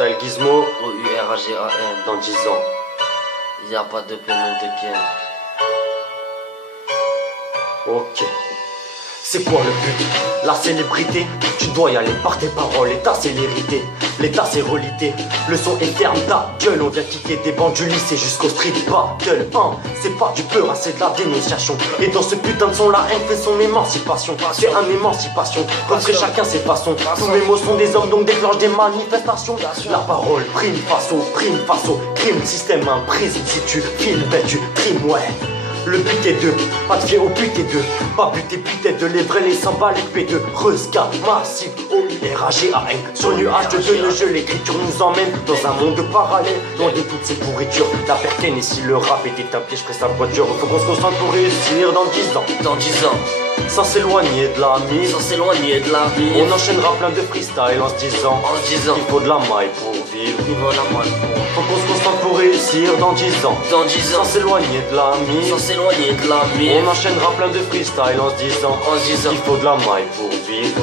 Freestyle Gizmo, O-U-R-A-G-A-N. dans 10 ans. Y a pas de peine, on te ken. Ok. C'est quoi le but? La célébrité? Tu dois y aller par tes paroles. L'état c'est l'hérité, l'état c'est relité. Le son est ferme, ta gueule. On vient kicker des bancs du lycée jusqu'au street battle. C'est pas du peur, c'est de la dénonciation. Et dans ce putain de son la haine fait son émancipation. C'est une émancipation, parce que chacun ses façons. Tous mes mots sont des hommes donc déclenchent des manifestations. La parole prime faso, crime, système, un prisme. Si tu files, ben tu trimes, ouais. Le but est de, pas de fier au but est de, pas buter putain de les vrais les symboliques P2, Reska, massif, O-U-R-A-G-A-N. Sur nuage de deux jeux, l'écriture nous emmène dans un monde parallèle, loin de toutes ces pourritures. La pertaine et si le rap était un piège, presse la voiture. Faut qu'on se concentre pour réussir dans 10 ans. Dans 10 ans, Sans s'éloigner de la mise, sans s'éloigner de la vie. on enchaînera plein de freestyle en se disant En se disant, il faut de la maille pour vivre. il va la malle pour. Faut qu'on se concentre pour réussir dans 10 ans. Dans 10 ans, Sans s'éloigner de la mise, sans s'éloigner de la vie. on enchaînera plein de freestyle en se disant En se disant, il faut de la maille pour vivre.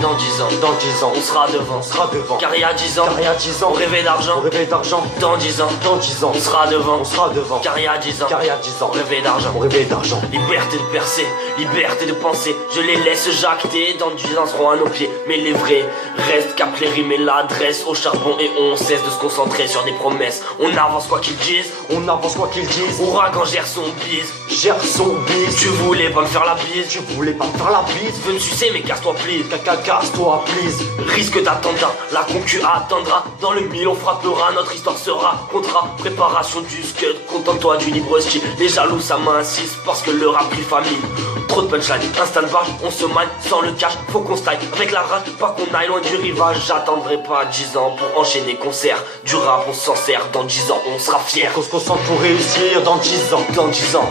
dans 10 ans, Dans 10 ans, on sera devant. on sera devant. Car il y a 10 ans, Car il y a 10 ans, on rêvait d'argent. on rêvait d'argent. Dans 10 ans, Dans 10 ans, on sera devant. on sera devant. Car il y a 10 ans, Car il y a 10 ans, on rêvait d'argent. on rêvait d'argent. Liberté de percer, liberté de penser. Je les laisse jacter, dans 10 ans seront à nos pieds. Mais les vrais restent, capent les rimes et l'adresse au charbon. Et on cesse de se concentrer sur des promesses. On avance quoi qu'ils disent, On avance quoi qu'ils disent. ouragan gère son bise. Gère son bise. Tu voulais pas me faire la bise, Tu voulais pas me faire la bise. veux me sucer mais casse-toi please. Caca, casse-toi, please. Risque d'attendre, la concu attendra. Dans le mille on frappera, notre histoire sera contrat. Préparation du scud, contente-toi du libre style. Les jaloux ça m'insiste parce que le rap pris famille. Trop de punchline, instant barge, on se maille sans le cash. Faut qu'on style avec la rage, pas qu'on aille loin du rivage. J'attendrai pas 10 ans pour enchaîner concerts. Du rap on s'en sert, dans 10 ans on sera fier. Qu'on se concentre pour réussir dans 10 ans. Dans 10 ans,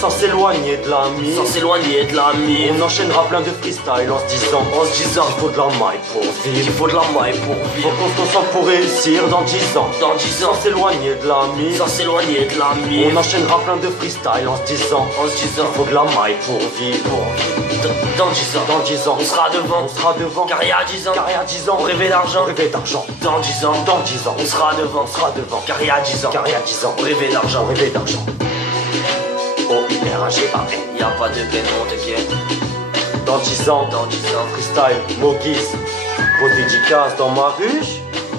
Sans s'éloigner de la mise. sans s'éloigner de la mire. On enchaînera plein de freestyle en se disant En se disant, il faut de la maille pour il vivre. faut de la maille pour Faut vivre. qu'on se concentre pour réussir dans 10 ans. Dans 10 ans, Sans s'éloigner de la mise. sans s'éloigner de la mire. On enchaînera plein de freestyle en se disant En se disant, il faut de la maille pour vivre. dans 10 ans, Dans 10 ans, on sera devant. on sera devant. Car il y a 10 ans, Car il y a 10 ans, on rêvait d'argent. on rêvait d'argent. Dans 10 ans, Dans 10 ans, on sera devant. on sera devant. Car il y a 10 ans, Car il y a 10 ans, on rêvait d'argent. on rêvait d'argent. O-U-R-A-G-A-N. Y a pas de peine, on te ken. Dans 10 ans, Dans 10 ans, freestyle, Mogis. Vos dédicaces dans ma ruche.